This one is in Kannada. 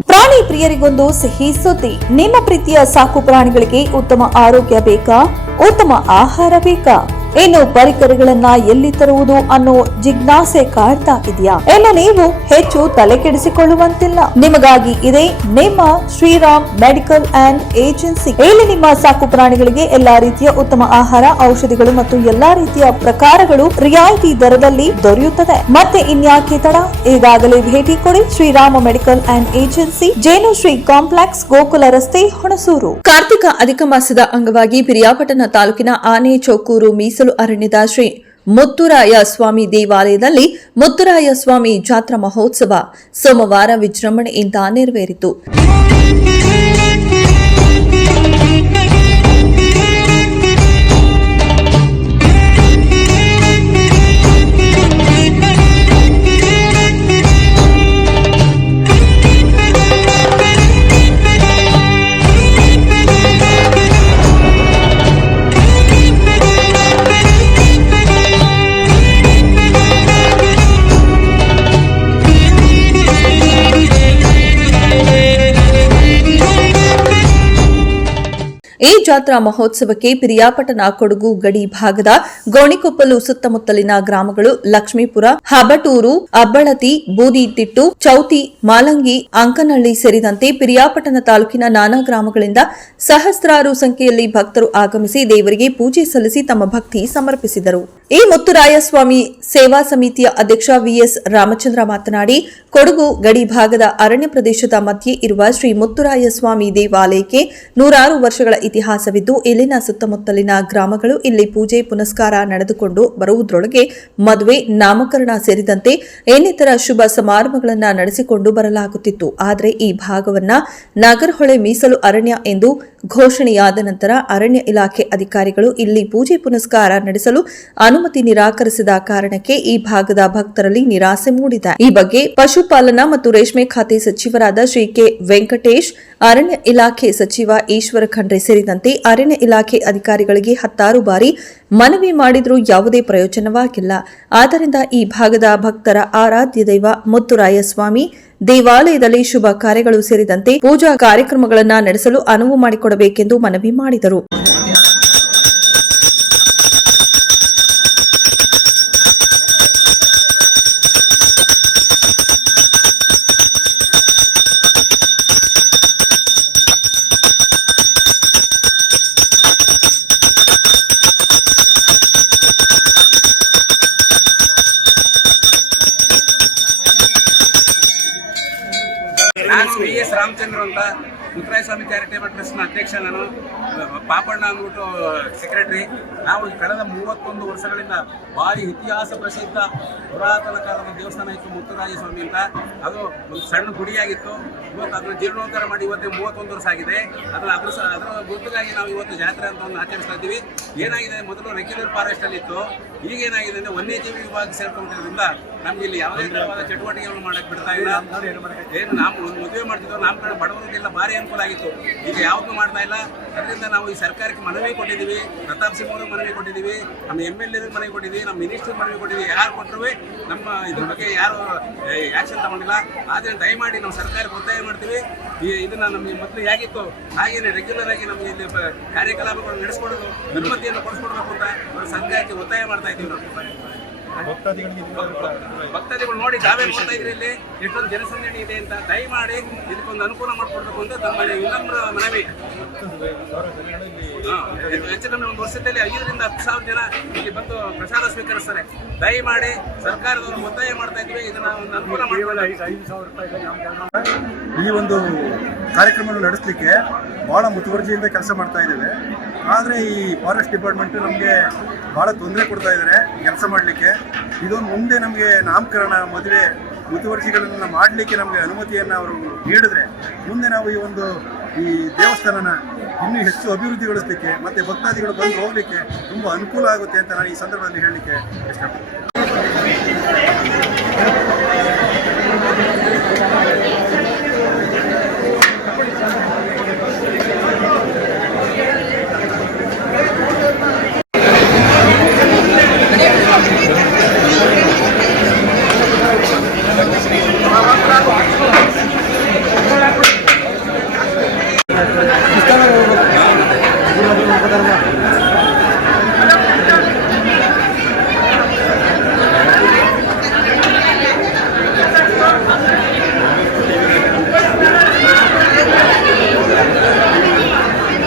ಪ್ರಾಣಿ ಪ್ರಿಯರಿಗೊಂದು ಸಿಹಿ ಸುದ್ದಿ. ನಿಮ್ಮ ಪ್ರೀತಿಯ ಸಾಕು ಪ್ರಾಣಿಗಳಿಗೆ ಉತ್ತಮ ಆರೋಗ್ಯ ಬೇಕಾ? ಉತ್ತಮ ಆಹಾರ ಬೇಕಾ? ಇನ್ನು ಪರಿಕರಗಳನ್ನ ಎಲ್ಲಿ ತರುವುದು ಅನ್ನೋ ಜಿಜ್ಞಾಸೆ ಕಾಡ್ತಾ ಇದೆಯಾ ಇನ್ನು ನೀವು ಹೆಚ್ಚು ತಲೆ ಕೆಡಿಸಿಕೊಳ್ಳುವಂತಿಲ್ಲ ನಿಮಗಾಗಿ ಇದೆ ನಿಮ್ಮ ಶ್ರೀರಾಮ್ ಮೆಡಿಕಲ್ ಅಂಡ್ ಏಜೆನ್ಸಿ. ಇಲ್ಲಿ ನಿಮ್ಮ ಸಾಕು ಪ್ರಾಣಿಗಳಿಗೆ ಎಲ್ಲಾ ರೀತಿಯ ಉತ್ತಮ ಆಹಾರ, ಔಷಧಿಗಳು ಮತ್ತು ಎಲ್ಲಾ ರೀತಿಯ ಪ್ರಕಾರಗಳು ರಿಯಾಯಿತಿ ದರದಲ್ಲಿ ದೊರೆಯುತ್ತದೆ. ಮತ್ತೆ ಇನ್ಯಾಕೆ ತಡ? ಈಗಾಗಲೇ ಭೇಟಿ ಕೊಡಿ ಶ್ರೀರಾಮ ಮೆಡಿಕಲ್ ಅಂಡ್ ಏಜೆನ್ಸಿ ಜೇನು ಶ್ರೀ ಕಾಂಪ್ಲೆಕ್ಸ್, ಗೋಕುಲ ರಸ್ತೆ, ಹುಣಸೂರು. ಕಾರ್ತಿಕ ಅಧಿಕ ಮಾಸದ ಅಂಗವಾಗಿ ಪಿರಿಯಾಪಟ್ಟಣ ತಾಲೂಕಿನ ಆನೆ ಚೌಕೂರು ಮೀಸಲು ಅರಣ್ಯದ ಶ್ರೀ ಮುತ್ತುರಾಯ ಸ್ವಾಮಿ ದೇವಾಲಯದಲ್ಲಿ ಮುತ್ತುರಾಯ ಸ್ವಾಮಿ ಜಾತ್ರಾ ಮಹೋತ್ಸವ ಸೋಮವಾರ ವಿಜೃಂಭಣೆಯಿಂದ ನೆರವೇರಿತು. ಈ ಜಾತ್ರಾ ಮಹೋತ್ಸವಕ್ಕೆ ಪಿರಿಯಾಪಟ್ಟಣ ಕೊಡಗು ಗಡಿ ಭಾಗದ ಗೋಣಿಕೊಪ್ಪಲು ಸುತ್ತಮುತ್ತಲಿನ ಗ್ರಾಮಗಳು ಲಕ್ಷ್ಮೀಪುರ, ಹಬಟೂರು, ಅಬ್ಬಳತಿ, ಬೂದಿತಿಟ್ಟು, ಚೌತಿ, ಮಾಲಂಗಿ, ಅಂಕನಹಳ್ಳಿ ಸೇರಿದಂತೆ ಪಿರಿಯಾಪಟ್ಟಣ ತಾಲೂಕಿನ ನಾನಾ ಗ್ರಾಮಗಳಿಂದ ಸಹಸ್ರಾರು ಸಂಖ್ಯೆಯಲ್ಲಿ ಭಕ್ತರು ಆಗಮಿಸಿ ದೇವರಿಗೆ ಪೂಜೆ ಸಲ್ಲಿಸಿ ತಮ್ಮ ಭಕ್ತಿ ಸಮರ್ಪಿಸಿದರು. ಈ ಮುತ್ತುರಾಯಸ್ವಾಮಿ ಸೇವಾ ಸಮಿತಿಯ ಅಧ್ಯಕ್ಷ ವಿಎಸ್ ರಾಮಚಂದ್ರ ಮಾತನಾಡಿ, ಕೊಡಗು ಗಡಿ ಭಾಗದ ಅರಣ್ಯ ಪ್ರದೇಶದ ಮಧ್ಯೆ ಇರುವ ಶ್ರೀ ಮುತ್ತುರಾಯಸ್ವಾಮಿ ದೇವಾಲಯಕ್ಕೆ ನೂರಾರು ವರ್ಷಗಳ ಇತಿಹಾಸವಿದ್ದು, ಇಲ್ಲಿನ ಸುತ್ತಮುತ್ತಲಿನ ಗ್ರಾಮಗಳು ಇಲ್ಲಿ ಪೂಜೆ, ಪುನಸ್ಕಾರ ನಡೆದುಕೊಂಡು ಬರುವುದರೊಳಗೆ ಮದುವೆ, ನಾಮಕರಣ ಸೇರಿದಂತೆ ಇನ್ನಿತರ ಶುಭ ಸಮಾರಂಭಗಳನ್ನು ನಡೆಸಿಕೊಂಡು ಬರಲಾಗುತ್ತಿತ್ತು. ಆದರೆ ಈ ಭಾಗವನ್ನ ನಾಗರಹೊಳೆ ಮೀಸಲು ಅರಣ್ಯ ಎಂದು ಘೋಷಣೆಯಾದ ನಂತರ ಅರಣ್ಯ ಇಲಾಖೆ ಅಧಿಕಾರಿಗಳು ಇಲ್ಲಿ ಪೂಜೆ, ಪುನಸ್ಕಾರ ನಡೆಸಲು ಅನುಮತಿ ನಿರಾಕರಿಸಿದ ಕಾರಣಕ್ಕೆ ಈ ಭಾಗದ ಭಕ್ತರಲ್ಲಿ ನಿರಾಸೆ ಮೂಡಿದೆ. ಈ ಬಗ್ಗೆ ಪಶುಪಾಲನಾ ಮತ್ತು ರೇಷ್ಮೆ ಖಾತೆ ಸಚಿವರಾದ ಶ್ರೀ ಕೆ ವೆಂಕಟೇಶ್ ಅರಣ್ಯ ಇಲಾಖೆ ಸಚಿವ ಈಶ್ವರ ಖಂಡ್ರೆ ಸೇರಿದಂತೆ ಅರಣ್ಯ ಇಲಾಖೆ ಅಧಿಕಾರಿಗಳಿಗೆ ಹತ್ತಾರು ಬಾರಿ ಮನವಿ ಮಾಡಿದರೂ ಯಾವುದೇ ಪ್ರಯೋಜನವಾಗಿಲ್ಲ. ಆದ್ದರಿಂದ ಈ ಭಾಗದ ಭಕ್ತರ ಆರಾಧ್ಯ ದೈವ ಮುತ್ತುರಾಯಸ್ವಾಮಿ ದೇವಾಲಯದಲ್ಲಿ ಶುಭ ಕಾರ್ಯಗಳು ಸೇರಿದಂತೆ ಪೂಜಾ ಕಾರ್ಯಕ್ರಮಗಳನ್ನು ನಡೆಸಲು ಅನುವು ಮಾಡಿಕೊಡಬೇಕೆಂದು ಮನವಿ ಮಾಡಿದರು. ನಾನು ವಿ ಎಸ್ ರಾಮಚಂದ್ರ ಅಂತ ಮುತ್ತರಾಯ ಸ್ವಾಮಿ ಚಾರಿಟೇಬಲ್ ಟ್ರಸ್ಟ್ನ ಅಧ್ಯಕ್ಷ ನಾನು, ಪಾಪಣ್ಣ ಅಂದ್ಬಿಟ್ಟು ಸೆಕ್ರೆಟರಿ ನಾವು ಕಳೆದ ಮೂವತ್ತೊಂದು ವರ್ಷಗಳಿಂದ ಭಾರಿ ಇತಿಹಾಸ ಪ್ರಸಿದ್ಧ ಪುರಾತನ ಕಾಲದ ದೇವಸ್ಥಾನ ಇತ್ತು ಮುತ್ತರಾಯ ಸ್ವಾಮಿ ಅಂತ. ಅದು ಒಂದು ಸಣ್ಣ ಗುಡಿಯಾಗಿತ್ತು. ಇವತ್ತು ಅದನ್ನು ಜೀರ್ಣೋದ್ಧಾರ ಮಾಡಿ ಇವತ್ತೇ ಮೂವತ್ತೊಂದು ವರ್ಷ ಆಗಿದೆ. ಅದರ, ಅದ್ರ ಅದರ ಗುರುತಿಗಾಗಿ ನಾವು ಇವತ್ತು ಜಾತ್ರೆ ಅಂತ ಒಂದು ಆಚರಿಸ್ತಾ ಇದ್ದೀವಿ. ಏನಾಗಿದೆ ಮೊದಲು ರೆಗ್ಯುಲರ್ ಫಾರೆಸ್ಟ್ ಅಲ್ಲಿ ಇತ್ತು. ಈಗ ಏನಾಗಿದೆ ಅಂದ್ರೆ ವನ್ಯಜೀವಿ ವಿಭಾಗ ಸೇರ್ಕೊಂಡಿರೋದ್ರಿಂದ ನಮ್ಗೆ ಇಲ್ಲಿ ಯಾವುದೇ ತರವಾದ ಚಟುವಟಿಕೆಗಳು ಮಾಡಕ್ ಬಿಡ್ತಾ ಇಲ್ಲ. ಏನು, ನಾವು ಒಂದು ಮದುವೆ ಮಾಡ್ತಿದ್ದೋ ನಮ್ಮ ಕಡೆ ಬಡವರಿಗೆಲ್ಲ ಭಾರಿ ಅನುಕೂಲ ಆಗಿತ್ತು. ಈಗ ಯಾವ್ದು ಮಾಡ್ತಾ ಇಲ್ಲ. ಅದರಿಂದ ನಾವು ಈ ಸರ್ಕಾರಕ್ಕೆ ಮನವಿ ಕೊಟ್ಟಿದ್ದೀವಿ. ಪ್ರತಾಪ್ ಸಿಂಗ್ ಅವರಿಗೆ ಮನವಿ ಕೊಟ್ಟಿದ್ದೀವಿ. ನಮ್ಮ ಎಂ ಎಲ್ ಎರಿಗೆ ಮನವಿ ಕೊಟ್ಟಿದ್ದೀವಿ. ನಮ್ಮ ಮಿನಿಸ್ಟರ್ ಮನವಿ ಕೊಟ್ಟಿದ್ದೀವಿ. ಯಾರು ಕೊಟ್ಟರು ನಮ್ಮ ಇದ್ರ ಬಗ್ಗೆ ಯಾರು ಆ್ಯಕ್ಷನ್ ತಗೊಂಡಿಲ್ಲ. ಆದರೆ ದಯಮಾಡಿ ನಾವು ಸರ್ಕಾರಕ್ಕೆ ಒತ್ತಾಯ ಮಾಡ್ತೀವಿ. ಈ ಇದನ್ನ ನಮಗೆ ಮೊದಲು ಹೇಗಿತ್ತು, ಹಾಗೇನೆ ರೆಗ್ಯುಲರ್ ಆಗಿ ನಮಗೆ ಇಲ್ಲಿ ಕಾರ್ಯಕಲಾಪಗಳನ್ನು ಕಾರ್ಯಕಲಾಪಗಳು ನಡೆಸ್ಕೊಡೋದು, ಅನುಮತಿಯನ್ನು ಕೊಡಿಸ್ಕೊಡ್ಬೇಕು ಅಂತ ಸರ್ಕಾರಕ್ಕೆ ಒತ್ತಾಯ ಮಾಡ್ತಾ ಇದ್ದೀವಿ ನಾವು. ಭಕ್ತಾದಿಗಳು ನೋಡಿ ತಾವೇ ನೋಡ್ತಾ ಇದ್ರಿ ಇಲ್ಲಿ ಎಷ್ಟೊಂದು ಜನಸಂದಣಿ ಇದೆ ಅಂತ ದಯಮಾಡಿ ಇದಕ್ಕೊಂದು ಅನುಕೂಲ ಮಾಡಿಕೊಡ್ಬೇಕು ಅಂತ ನಮ್ಮ ವಿನಮ್ರ ಮನವಿ. ಹೆಚ್ಚು ಕಮ್ಮಿ ಒಂದು ವರ್ಷದಲ್ಲಿ ಐದರಿಂದ ಹತ್ತು ಸಾವಿರ ಜನ ಇಲ್ಲಿ ಬಂದು ಪ್ರಸಾದ ಸ್ವೀಕರಿಸ್ತಾರೆ. ದಯಮಾಡಿ ಸರ್ಕಾರದವರು ಒತ್ತಾಯ ಮಾಡ್ತಾ ಇದ್ವಿ ಇದನ್ನ ಒಂದು ಅನುಕೂಲ ಮಾಡಿ ಈ ಒಂದು ಕಾರ್ಯಕ್ರಮವನ್ನು ನಡೆಸಲಿಕ್ಕೆ ಭಾಳ ಮುತುವರ್ಜಿಯಿಂದ ಕೆಲಸ ಮಾಡ್ತಾ ಇದ್ದೇವೆ. ಆದರೆ ಈ ಫಾರೆಸ್ಟ್ ಡಿಪಾರ್ಟ್ಮೆಂಟು ನಮಗೆ ಭಾಳ ತೊಂದರೆ ಕೊಡ್ತಾ ಇದ್ದಾರೆ ಕೆಲಸ ಮಾಡಲಿಕ್ಕೆ. ಇದೊಂದು ಮುಂದೆ ನಮಗೆ ನಾಮಕರಣ, ಮದುವೆ ಮುತುವರ್ಜಿಗಳನ್ನು ಮಾಡಲಿಕ್ಕೆ ನಮಗೆ ಅನುಮತಿಯನ್ನು ಅವರು ನೀಡಿದ್ರೆ, ಮುಂದೆ ನಾವು ಈ ಒಂದು ಈ ದೇವಸ್ಥಾನನ ಇನ್ನೂ ಹೆಚ್ಚು ಅಭಿವೃದ್ಧಿಗೊಳಿಸಲಿಕ್ಕೆ ಮತ್ತು ಭಕ್ತಾದಿಗಳು ಬಂದು ಹೋಗಲಿಕ್ಕೆ ತುಂಬ ಅನುಕೂಲ ಆಗುತ್ತೆ ಅಂತ ನಾನು ಈ ಸಂದರ್ಭದಲ್ಲಿ ಹೇಳಲಿಕ್ಕೆ ಇಷ್ಟಪಡ್ತೀನಿ.